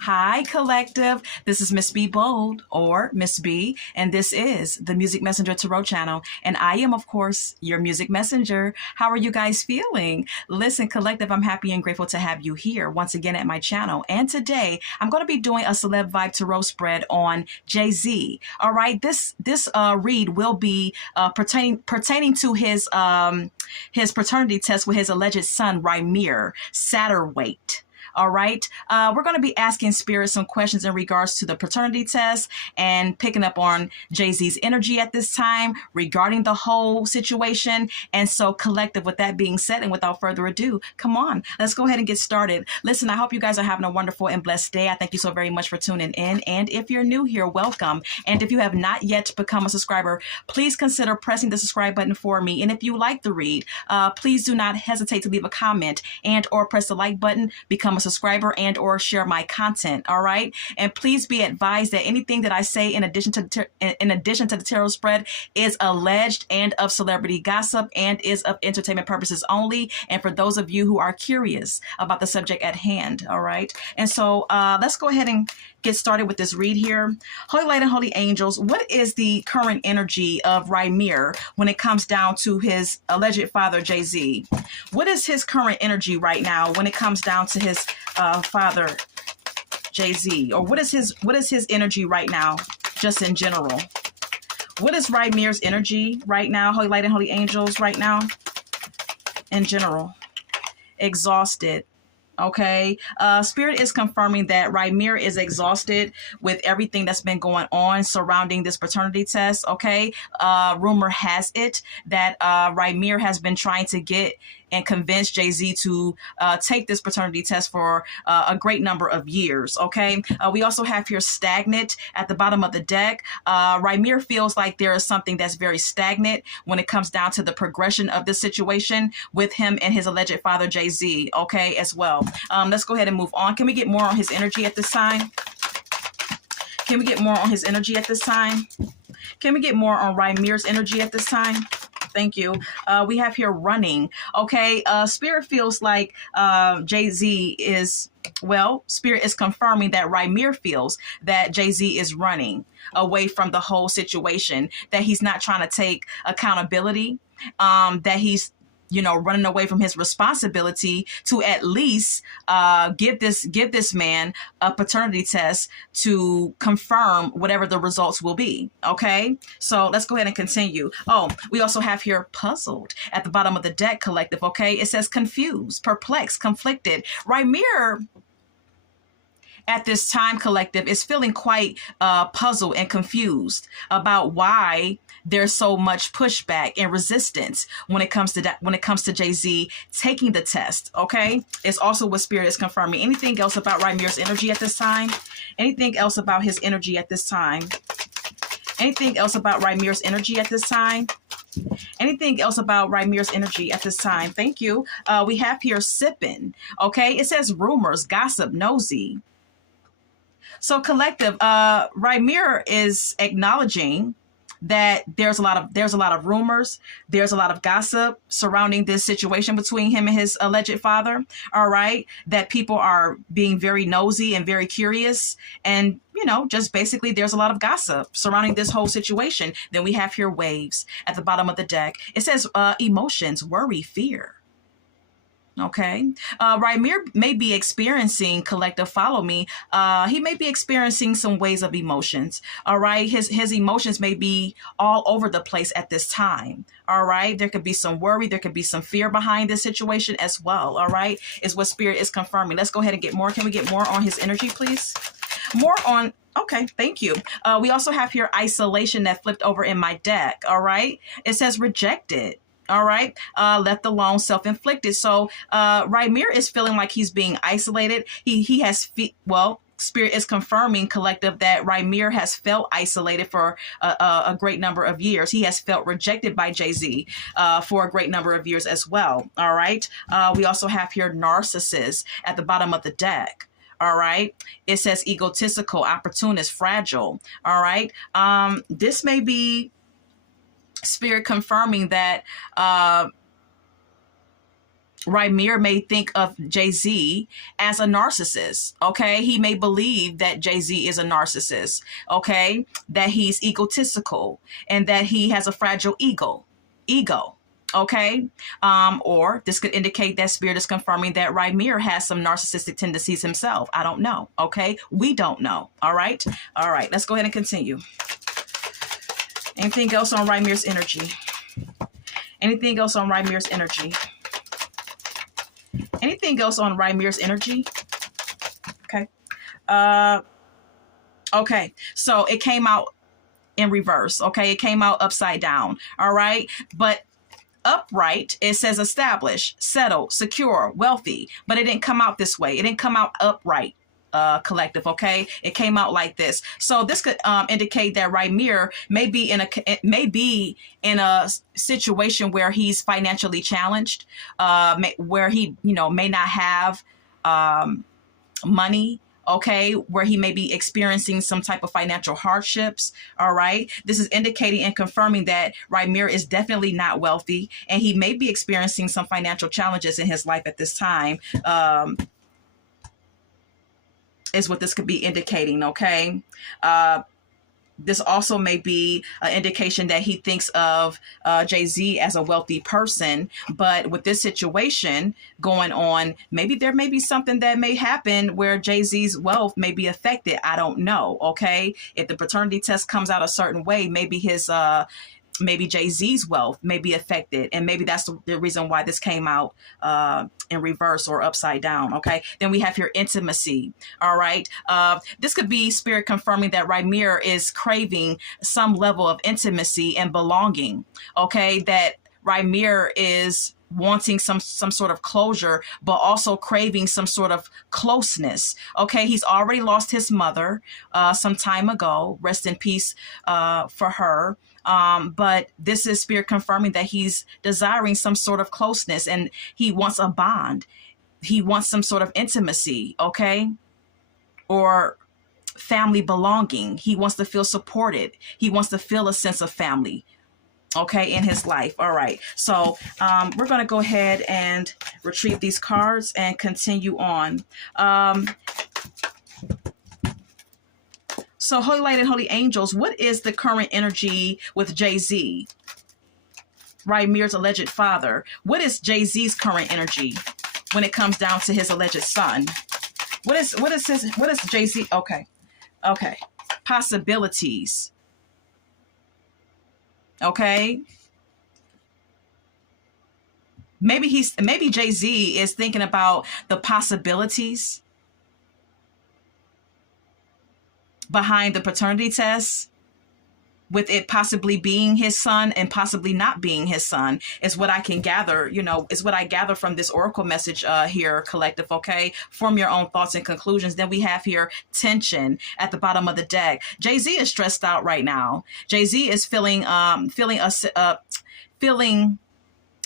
Hi, collective. This is Miss B Bold or Miss B, and this is the Music Messenger Tarot channel. And I am, of course, your music messenger. How are you guys feeling? Listen, collective, I'm happy and grateful to have you here once again at my channel. And today I'm going to be doing a Celeb Vibe Tarot spread on Jay-Z. All right, this read will be pertaining to his paternity test with his alleged son, Rymir Satterweight. All right. We're going to be asking Spirit some questions in regards to the paternity test and picking up on Jay-Z's energy at this time regarding the whole situation. And so, collective, with that being said, and without further ado, come on, let's go ahead and get started. Listen, I hope you guys are having a wonderful and blessed day. I thank you so very much for tuning in. And if you're new here, welcome. And if you have not yet become a subscriber, please consider pressing the subscribe button for me. And if you like the read, please do not hesitate to leave a comment and or press the like button, become a subscriber, and or share my content. All right, and please be advised that anything that I say in addition to the tarot spread is alleged and of celebrity gossip and is of entertainment purposes only, and for those of you who are curious about the subject at hand. All right, and so let's go ahead and get started with this read here. Holy light and holy angels, what is the current energy of Rymir when it comes down to his alleged father, Jay-Z? What is his current energy right now when it comes down to his father, Jay-Z? Or what is his energy right now, just in general? What is Rymir's energy right now, holy light and holy angels, right now, in general? Exhausted. Okay, Spirit is confirming that Rymir is exhausted with everything that's been going on surrounding this paternity test. Okay, rumor has it that Rymir has been trying to get and convince Jay-Z to take this paternity test for a great number of years. Okay, we also have here stagnant at the bottom of the deck. Rymir feels like there is something that's very stagnant when it comes down to the progression of this situation with him and his alleged father, Jay-Z. Okay, as well. Let's go ahead and move on. Can we get more on his energy at this time? Can we get more on his energy at this time? Can we get more on Rymir's energy at this time? Thank you. We have here running. Okay, Spirit feels like Jay-Z is, well, Spirit is confirming that Rymir feels that Jay-Z is running away from the whole situation, that he's not trying to take accountability, that he's running away from his responsibility to at least give this man a paternity test to confirm whatever the results will be. Okay, so let's go ahead and continue. Oh, we also have here puzzled at the bottom of the deck, collective. Okay, it says confused, perplexed, conflicted. Rymir at this time, collective, is feeling quite puzzled and confused about why there's so much pushback and resistance when it comes to Jay-Z taking the test. Okay, it's also what Spirit is confirming. Anything else about Rymir's energy at this time? Anything else about his energy at this time? Anything else about Rymir's energy at this time? Anything else about Rymir's energy at this time? Thank you. We have here sipping. Okay, it says rumors, gossip, nosy. So, collective, Rymir is acknowledging that there's a lot of rumors, there's a lot of gossip surrounding this situation between him and his alleged father. All right, that people are being very nosy and very curious, and just basically there's a lot of gossip surrounding this whole situation. Then we have here waves at the bottom of the deck. It says emotions, worry, fear. Okay, Rymir may be experiencing, collective, follow me. He may be experiencing some waves of emotions. All right, his emotions may be all over the place at this time. All right, there could be some worry, there could be some fear behind this situation as well. All right, is what Spirit is confirming. Let's go ahead and get more. Can we get more on his energy, please? More on. Okay, thank you. We also have here isolation that flipped over in my deck. All right, it says rejected. All right, left alone, self-inflicted. So Rymir is feeling like he's being isolated. He has, well, Spirit is confirming, collective, that Rymir has felt isolated for a great number of years. He has felt rejected by Jay-Z for a great number of years as well. All right, we also have here narcissist at the bottom of the deck. All right, it says egotistical, opportunist, fragile. All right, this may be Spirit confirming that Rymir may think of Jay-Z as a narcissist. Okay. He may believe that Jay-Z is a narcissist. Okay. That he's egotistical and that he has a fragile ego. Okay. Or this could indicate that spirit is confirming that Rymir has some narcissistic tendencies himself. I don't know. Okay. We don't know. All right. All right. Let's go ahead and continue. Anything else on Rymir's energy? Anything else on Rymir's energy? Anything else on Rymir's energy? Okay. Okay. So it came out in reverse. Okay. It came out upside down. All right. But upright, it says established, settled, secure, wealthy, but it didn't come out this way. It didn't come out upright. Collective, okay, it came out like this. So this could indicate that Rymir may be in a situation where he's financially challenged, where he may not have money. Okay, where he may be experiencing some type of financial hardships. All right. This is indicating and confirming that Rymir is definitely not wealthy and he may be experiencing some financial challenges in his life at this time. Is what this could be indicating. Okay. This also may be an indication that he thinks of Jay-Z as a wealthy person. But with this situation going on, maybe there may be something that may happen where Jay-Z's wealth may be affected. I don't know. Okay. If the paternity test comes out a certain way, maybe maybe Jay-Z's wealth may be affected. And maybe that's the reason why this came out in reverse or upside down. Okay. Then we have here intimacy. All right. This could be spirit confirming that Rymir is craving some level of intimacy and belonging. Okay. That Rymir is wanting some sort of closure, but also craving some sort of closeness. Okay. He's already lost his mother some time ago. Rest in peace for her. But this is spirit confirming that he's desiring some sort of closeness and he wants a bond. He wants some sort of intimacy, okay? Or family belonging. He wants to feel supported. He wants to feel a sense of family, okay, in his life. All right. So we're going to go ahead and retrieve these cards and continue on. So Holy Light and Holy Angels, what is the current energy with Jay-Z, Rymir's alleged father? What is Jay-Z's current energy when it comes down to his alleged son? What is Jay-Z? Okay. Possibilities. Okay. Maybe Jay-Z is thinking about the possibilities behind the paternity test, with it possibly being his son and possibly not being his son, is what I can gather, is what I gather from this oracle message here, collective. Okay. Form your own thoughts and conclusions. Then we have here tension at the bottom of the deck. Jay-Z is stressed out right now. Jay-Z is feeling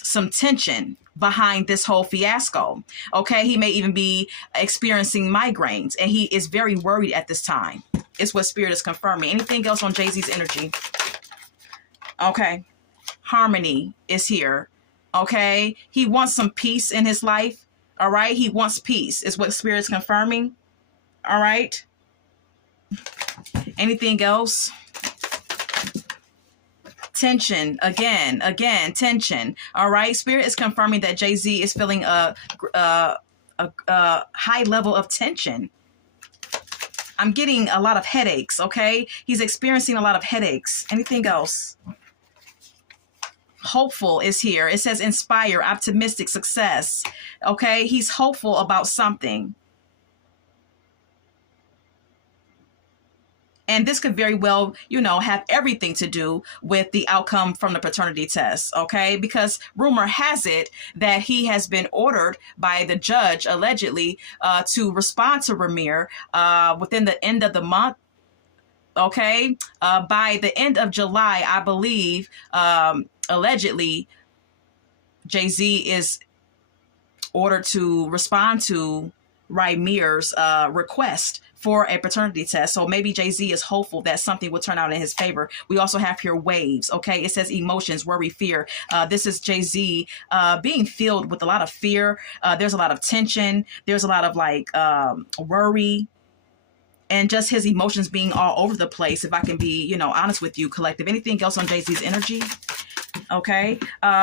some tension behind this whole fiasco. Okay. He may even be experiencing migraines and he is very worried at this time. It's what spirit is confirming. Anything else on Jay-Z's energy? Okay. Harmony is here. Okay. He wants some peace in his life. All right. He wants peace is what spirit is confirming. All right. Anything else? Tension, again, tension. All right. Spirit is confirming that Jay-Z is feeling a high level of tension. I'm getting a lot of headaches. Okay. He's experiencing a lot of headaches. Anything else? Hopeful is here. It says inspire, optimistic, success. Okay. He's hopeful about something. And this could very well, have everything to do with the outcome from the paternity test, okay? Because rumor has it that he has been ordered by the judge, allegedly, to respond to Rymir within the end of the month, okay? By the end of July, I believe, allegedly, Jay-Z is ordered to respond to Rymir's request for a paternity test. So maybe Jay-Z is hopeful that something will turn out in his favor. We also have here waves. Okay. It says emotions, worry, fear. This is Jay-Z being filled with a lot of fear. There's a lot of tension. There's a lot of like worry, and just his emotions being all over the place. If I can be, honest with you, collective. Anything else on Jay-Z's energy? Okay.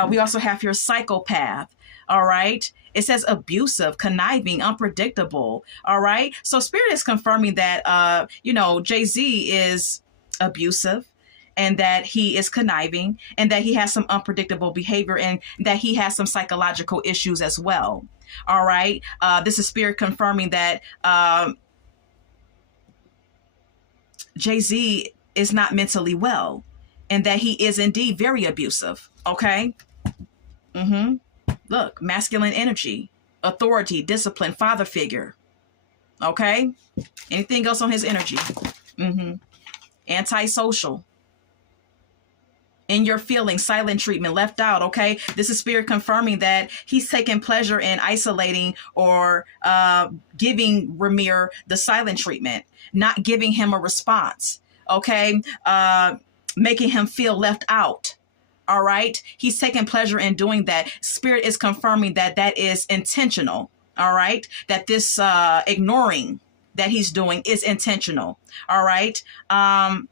We also have here psychopath. All right. It says abusive, conniving, unpredictable. All right. So Spirit is confirming that, Jay-Z is abusive, and that he is conniving, and that he has some unpredictable behavior, and that he has some psychological issues as well. All right. This is Spirit confirming that Jay-Z is not mentally well, and that he is indeed very abusive. Okay. Look, masculine energy, authority, discipline, father figure. Okay. Anything else on his energy? Antisocial. In your feelings, silent treatment, left out. Okay. This is Spirit confirming that he's taking pleasure in isolating or giving Rymir the silent treatment, not giving him a response. Okay. Making him feel left out. All right. He's taking pleasure in doing that. Spirit is confirming that that is intentional. All right. That this ignoring that he's doing is intentional. All right. And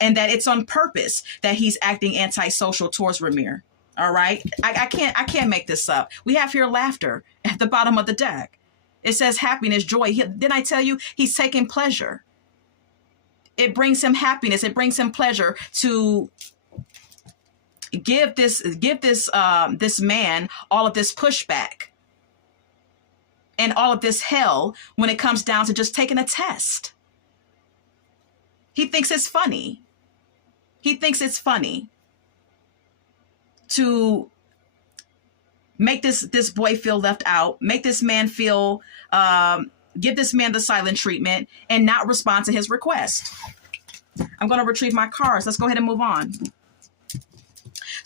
that it's on purpose that he's acting antisocial towards Rymir. All right. I can't make this up. We have here laughter at the bottom of the deck. It says happiness, joy. Didn't I tell you he's taking pleasure? It brings him happiness. It brings him pleasure to give this man all of this pushback and all of this hell when it comes down to just taking a test. He thinks it's funny. He thinks it's funny to make this boy feel left out, make this man feel, give this man the silent treatment, and not respond to his request. I'm going to retrieve my cards. Let's go ahead and move on.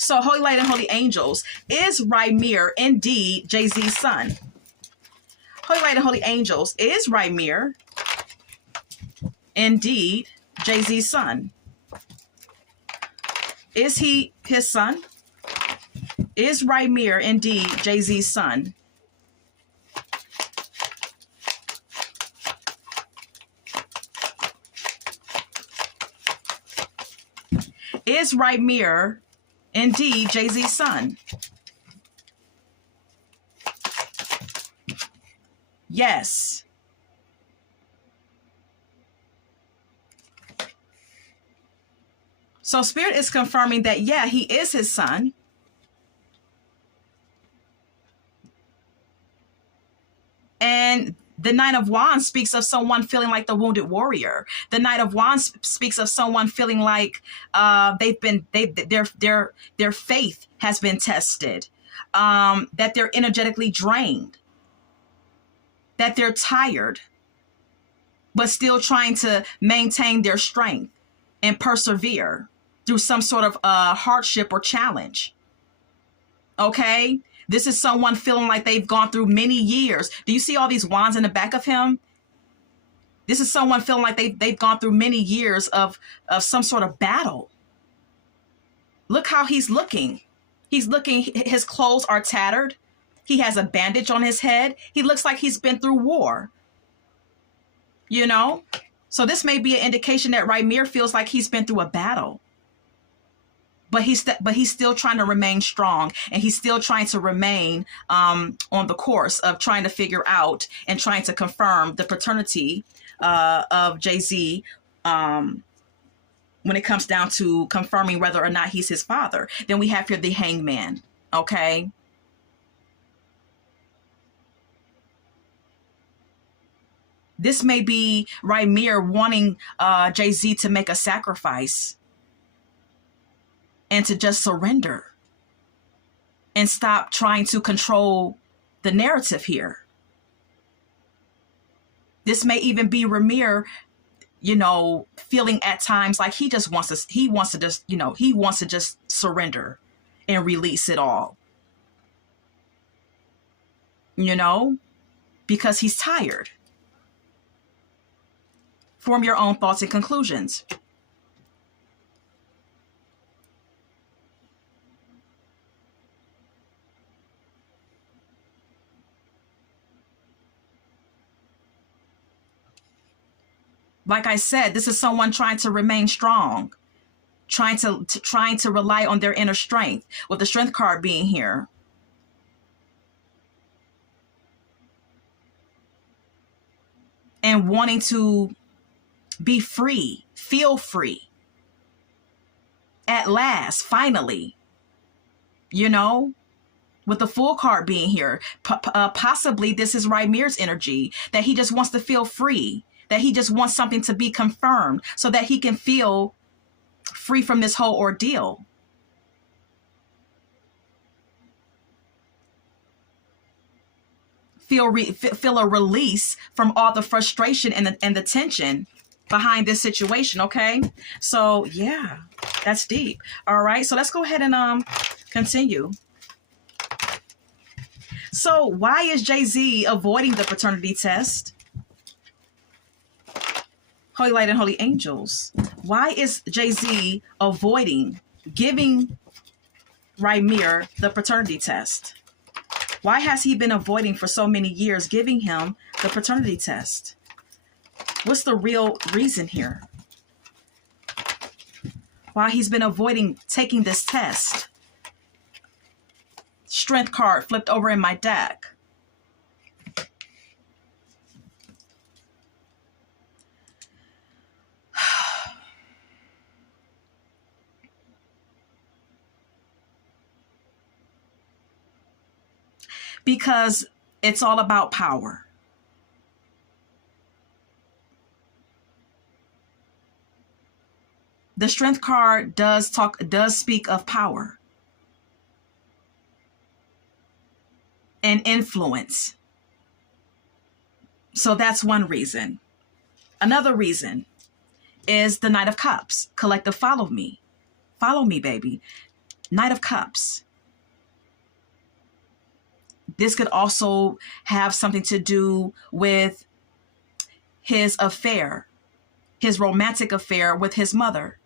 So, Holy Light and Holy Angels, is Rymir indeed Jay-Z's son? Holy Light and Holy Angels, is Rymir indeed Jay-Z's son? Is he his son? Is Rymir indeed Jay-Z's son? Is Rymir indeed Jay-Z's son? Yes. So Spirit is confirming that, yeah, he is his son. And the Knight of Wands speaks of someone feeling like the wounded warrior. The Knight of Wands speaks of someone feeling like their faith has been tested, that they're energetically drained, that they're tired, but still trying to maintain their strength and persevere through some sort of hardship or challenge. Okay? This is someone feeling like they've gone through many years. Do you see all these wands in the back of him? This is someone feeling like they've gone through many years of some sort of battle. Look how he's looking. He's looking, his clothes are tattered. He has a bandage on his head. He looks like he's been through war. You know? So this may be an indication that Rymir feels like he's been through a battle. But he's still trying to remain strong, and he's still trying to remain on the course of trying to figure out and trying to confirm the paternity of Jay-Z when it comes down to confirming whether or not he's his father. Then we have here the Hangman. Okay. This may be Rymir wanting Jay-Z to make a sacrifice and to just surrender and stop trying to control the narrative here. This may even be Rymir, feeling at times like he wants to just surrender and release it all. Because he's tired. Form your own thoughts and conclusions. Like I said, this is someone trying to remain strong, trying to rely on their inner strength, with the strength card being here. And wanting to be free, feel free. At last, finally, you know, with the Fool card being here, possibly this is Rymir's energy, that he just wants to feel free, that he just wants something to be confirmed so that he can feel free from this whole ordeal. Feel a release from all the frustration and the tension behind this situation. Okay, so yeah, that's deep. All right, so let's go ahead and continue. So why is Jay-Z avoiding the paternity test? Holy Light and Holy Angels. Why is Jay-Z avoiding giving Rymir the paternity test? Why has he been avoiding for so many years giving him the paternity test? What's the real reason here? Why he's been avoiding taking this test? Strength card flipped over in my deck. Because it's all about power. The Strength card does speak of power and influence. So that's one reason. Another reason is the Knight of Cups. Collective, follow me. Follow me, baby. Knight of Cups. This could also have something to do with his affair, his romantic affair with his mother.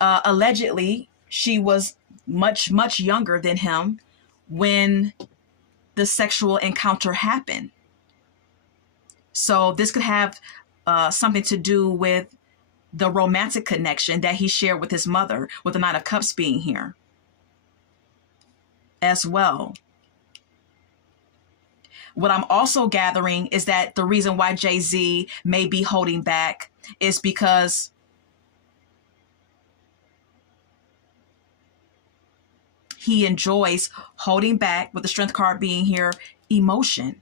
Allegedly, she was much, much younger than him when the sexual encounter happened. So this could have something to do with the romantic connection that he shared with his mother, with the Knight of Cups being here as well. What I'm also gathering is that the reason why Jay-Z may be holding back is because he enjoys holding back, with the Strength card being here, emotion.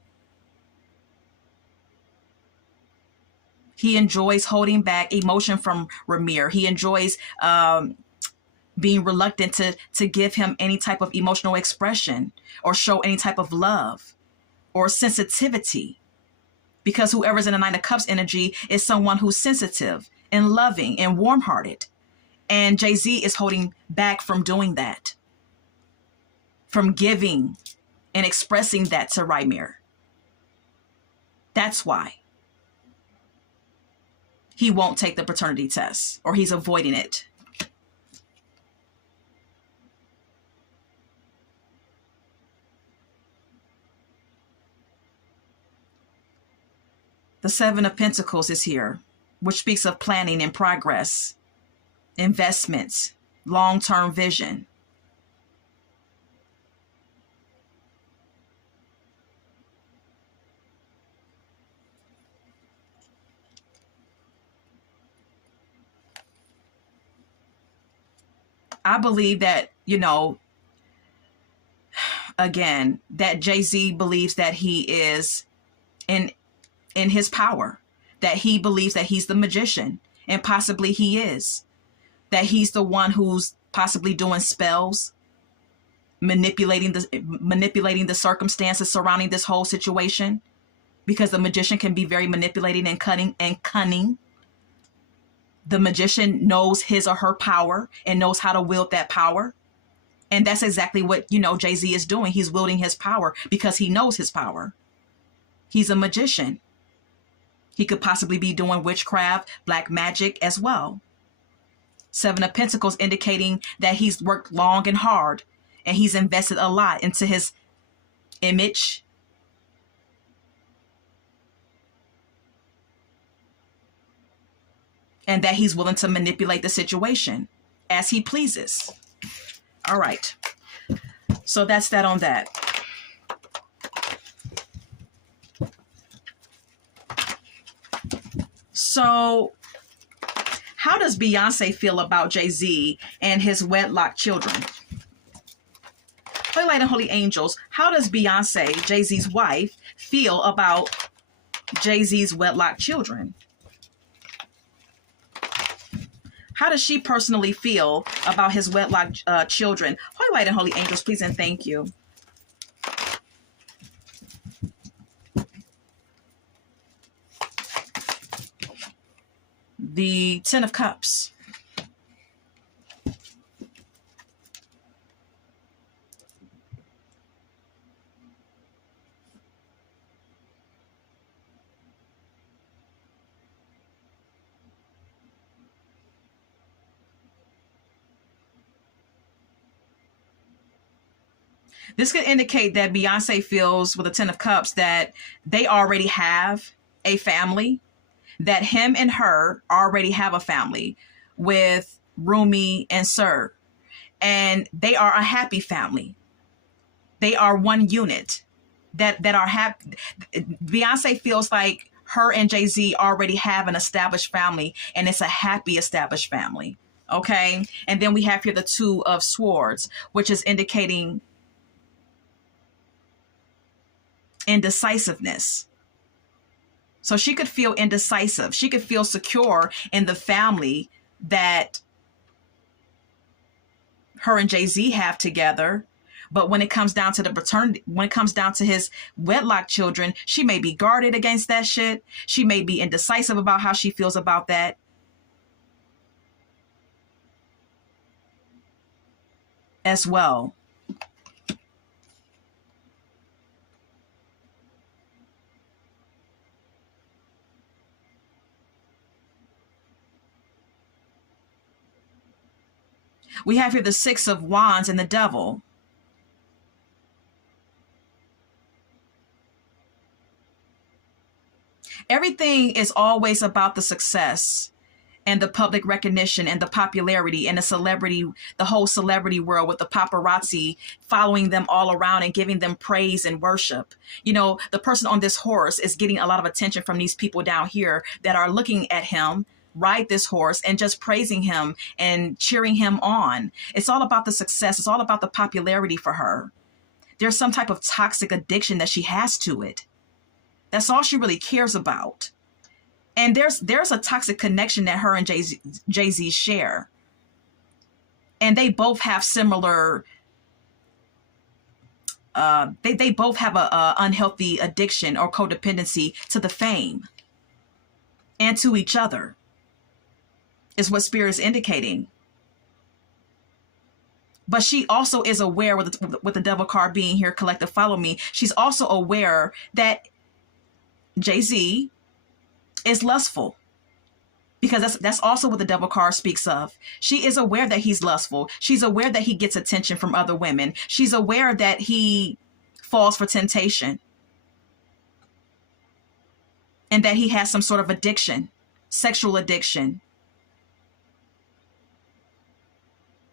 He enjoys holding back emotion from Rymir. He enjoys being reluctant to give him any type of emotional expression or show any type of love or sensitivity, because whoever's in the Knight of Cups energy is someone who's sensitive and loving and warm-hearted. And Jay-Z is holding back from doing that, from giving and expressing that to Rymir. That's why he won't take the paternity test, or he's avoiding it. The Seven of Pentacles is here, which speaks of planning and progress, investments, long-term vision. I believe that, again, that Jay-Z believes that he is in his power, that he believes that he's the magician, and possibly he is, that he's the one who's possibly doing spells, manipulating the circumstances surrounding this whole situation, because the magician can be very manipulating and cunning. The magician knows his or her power and knows how to wield that power. And that's exactly what, Jay-Z is doing. He's wielding his power because he knows his power. He's a magician. He could possibly be doing witchcraft, black magic as well. Seven of Pentacles indicating that he's worked long and hard and he's invested a lot into his image. And that he's willing to manipulate the situation as he pleases. All right. So that's that on that. So how does Beyonce feel about Jay-Z and his wedlock children? Holy Light and Holy Angels, how does Beyonce, Jay-Z's wife, feel about Jay-Z's wedlock children? How does she personally feel about his wedlock children? Holy Light and Holy Angels, please and thank you. The Ten of Cups. This could indicate that Beyonce feels with the Ten of Cups that they already have a family, that him and her already have a family with Rumi and Sir. And they are a happy family. They are one unit that are happy. Beyonce feels like her and Jay-Z already have an established family, and it's a happy established family. Okay. And then we have here the Two of Swords, which is indicating indecisiveness. So she could feel indecisive. She could feel secure in the family that her and Jay-Z have together. But when it comes down to the paternity, when it comes down to his wedlock children, she may be guarded against that shit. She may be indecisive about how she feels about that. As well. We have here the Six of Wands and the Devil. Everything is always about the success and the public recognition and the popularity and the celebrity, the whole celebrity world with the paparazzi following them all around and giving them praise and worship. You know, the person on this horse is getting a lot of attention from these people down here that are looking at him ride this horse and just praising him and cheering him on. It's all about the success. It's all about the popularity for her. There's some type of toxic addiction that she has to it. That's all she really cares about. And there's a toxic connection that her and Jay-Z share. And they both have similar, they both have a unhealthy addiction or codependency to the fame and to each other, is what Spirit is indicating. But she also is aware, with the Devil card being here, collective follow me, she's also aware that Jay-Z is lustful, because that's also what the Devil card speaks of. She is aware that he's lustful. She's aware that he gets attention from other women. She's aware that he falls for temptation and that he has some sort of addiction, sexual addiction,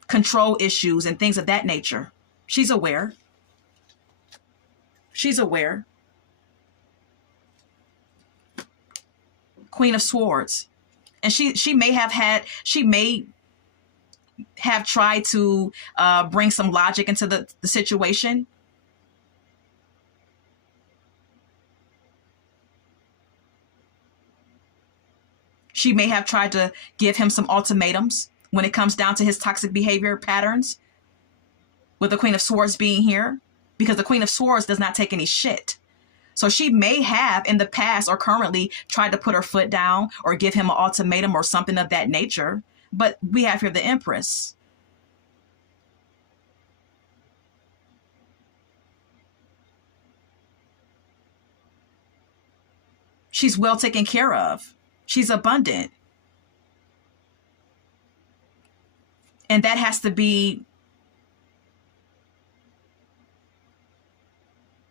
control issues, and things of that nature. She's aware. She's aware. Queen of Swords. And she may have tried to bring some logic into the situation. She may have tried to give him some ultimatums when it comes down to his toxic behavior patterns, with the Queen of Swords being here, because the Queen of Swords does not take any shit. So she may have in the past or currently tried to put her foot down or give him an ultimatum or something of that nature. But we have here the Empress. She's well taken care of. She's abundant. And that has to be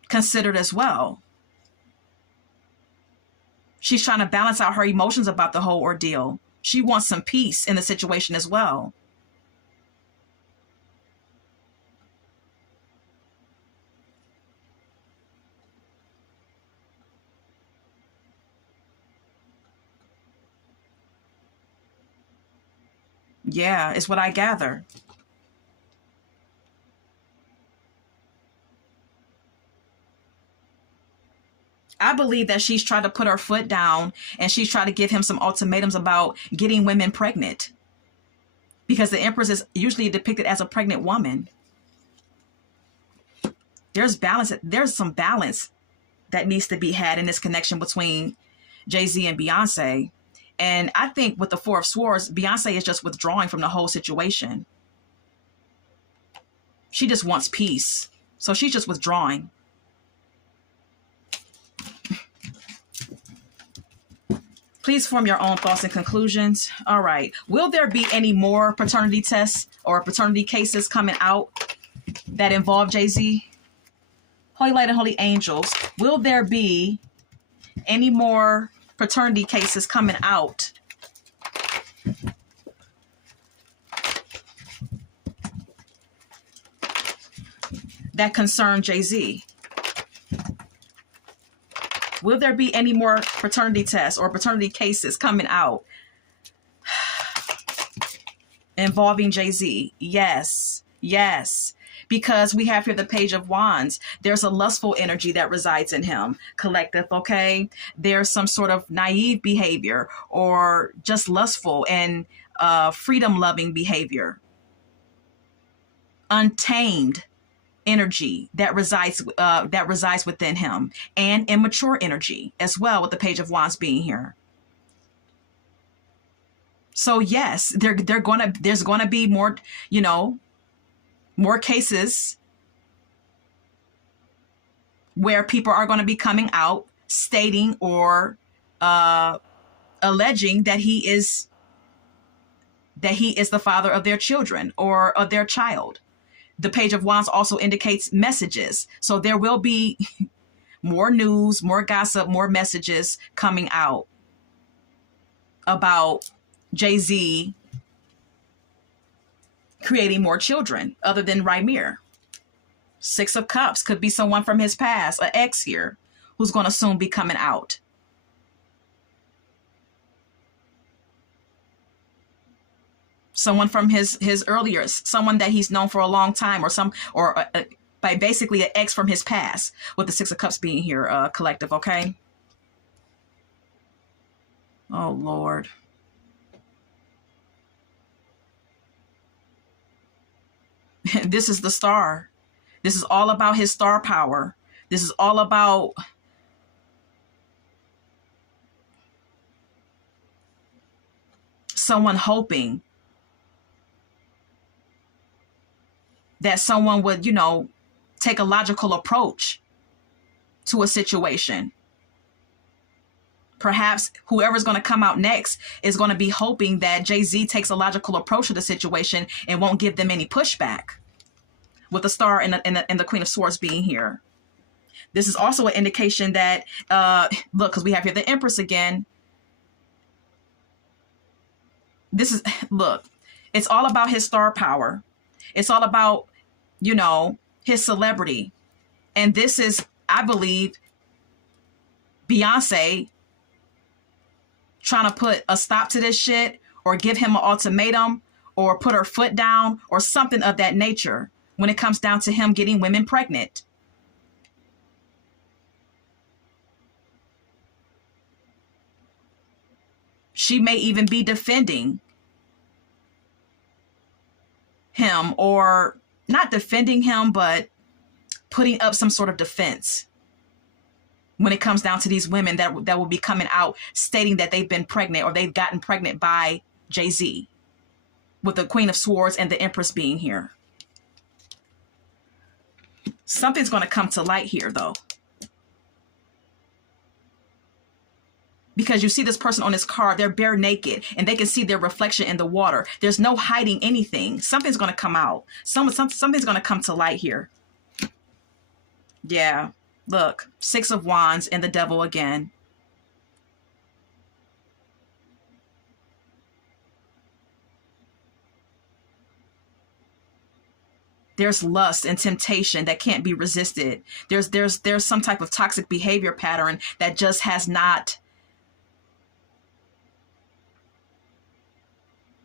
considered as well. She's trying to balance out her emotions about the whole ordeal. She wants some peace in the situation as well. Yeah, is what I gather. I believe that she's tried to put her foot down and she's tried to give him some ultimatums about getting women pregnant. Because the Empress is usually depicted as a pregnant woman. There's balance. There's some balance that needs to be had in this connection between Jay-Z and Beyonce. And I think with the Four of Swords, Beyonce is just withdrawing from the whole situation. She just wants peace. So she's just withdrawing. Please form your own thoughts and conclusions. All right. Will there be any more paternity tests or paternity cases coming out that involve Jay-Z? Holy Light and Holy Angels, will there be any more paternity cases coming out that concern Jay-Z? Will there be any more paternity tests or paternity cases coming out involving Jay-Z? Yes, yes. Because we have here the Page of Wands. There's a lustful energy that resides in him, collective, okay? There's some sort of naive behavior or just lustful and freedom-loving behavior. Untamed energy that resides within him, and immature energy as well, with the Page of Wands being here. So yes, there's gonna be more, more cases where people are going to be coming out stating or alleging that he is the father of their children or of their child. The Page of Wands also indicates messages. So there will be more news, more gossip, more messages coming out about Jay-Z creating more children other than Rymir. Six of Cups could be someone from his past, an ex here, who's going to soon be coming out. Someone from his earlier, someone that he's known for a long time, or by basically an ex from his past, with the Six of Cups being here, collective, okay? Oh, Lord. This is the star. This is all about his star power. This is all about someone hoping that someone would, take a logical approach to a situation. Perhaps whoever's going to come out next is going to be hoping that Jay-Z takes a logical approach to the situation and won't give them any pushback, with the star and the Queen of Swords being here. This is also an indication that, look, because we have here the Empress again. Look, it's all about his star power. It's all about, his celebrity. And this is, I believe, Beyonce trying to put a stop to this shit, or give him an ultimatum, or put her foot down, or something of that nature when it comes down to him getting women pregnant. She may even be defending him, or not defending him, but putting up some sort of defense when it comes down to these women that will be coming out stating that they've been pregnant or they've gotten pregnant by Jay-Z, with the Queen of Swords and the Empress being here. Something's going to come to light here, though. because you see this person on this card, they're bare naked and they can see their reflection in the water. There's no hiding anything. Something's going to come out. Something's going to come to light here. Yeah, look, 6 of Wands and the Devil again. There's lust and temptation that can't be resisted. There's some type of toxic behavior pattern that just has not,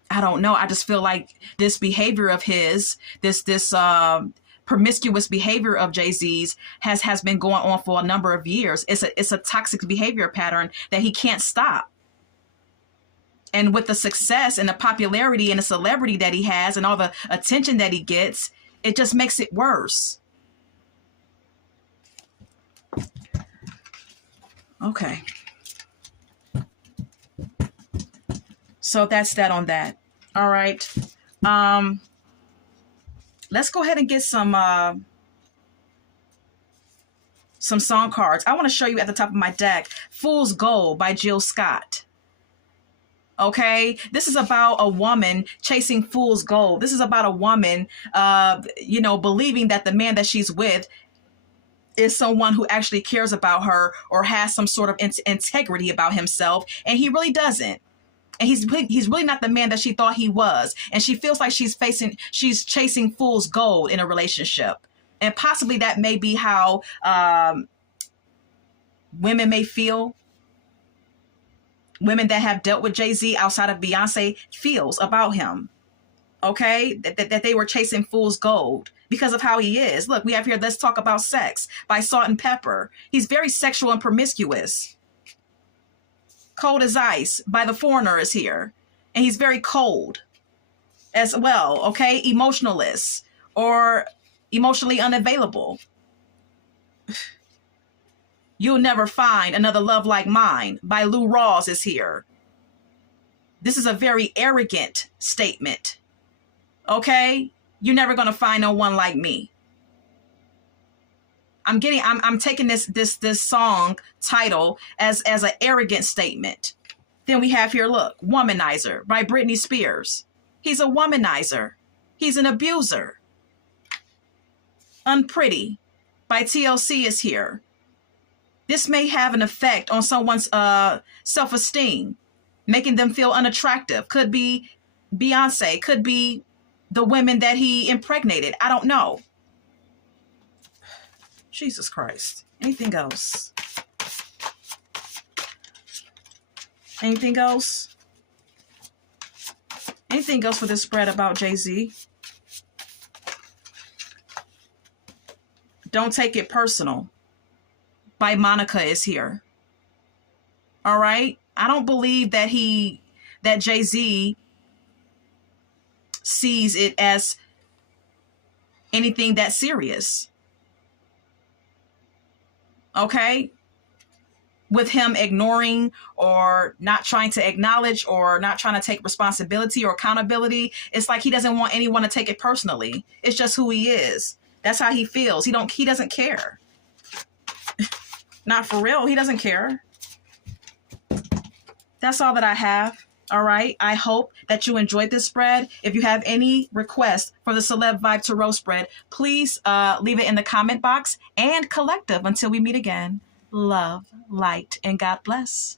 I don't know. I just feel like this behavior of his, this promiscuous behavior of Jay-Z's has been going on for a number of years. It's a toxic behavior pattern that he can't stop. And with the success and the popularity and the celebrity that he has and all the attention that he gets, it just makes it worse. Okay. So that's that on that. All right. Let's go ahead and get some song cards. I want to show you at the top of my deck, Fool's Gold by Jill Scott. Okay, this is about a woman chasing fool's gold. This is about a woman, believing that the man that she's with is someone who actually cares about her or has some sort of integrity about himself, and he really doesn't. And he's really not the man that she thought he was. And she feels like she's chasing fool's gold in a relationship. And possibly that may be how women may feel. Women that have dealt with Jay-Z outside of Beyonce feels about him. Okay? That they were chasing fool's gold because of how he is. Look, we have here, Let's Talk About Sex by Salt and Pepper. He's very sexual and promiscuous. Cold as Ice by The Foreigner is here. And he's very cold as well. Okay? Emotionalist or emotionally unavailable. You'll Never Find Another Love Like Mine by Lou Rawls is here. This is a very arrogant statement. Okay? You're never going to find no one like me. I'm taking this song title as an arrogant statement. Then we have here, look, Womanizer by Britney Spears. He's a womanizer. He's an abuser. Unpretty by TLC is here. This may have an effect on someone's self-esteem, making them feel unattractive. Could be Beyonce, could be the women that he impregnated. I don't know. Jesus Christ. Anything else? Anything else? Anything else for this spread about Jay-Z? Don't Take It Personal by Monica is here. All right. I don't believe that Jay-Z sees it as anything that serious. Okay. With him ignoring or not trying to acknowledge or not trying to take responsibility or accountability, it's like he doesn't want anyone to take it personally. It's just who he is. That's how he feels. He doesn't care. Not for real. He doesn't care. That's all that I have. All right. I hope that you enjoyed this spread. If you have any requests for the Celeb Vibe Tarot spread, please leave it in the comment box. And collective, until we meet again, love, light, and God bless.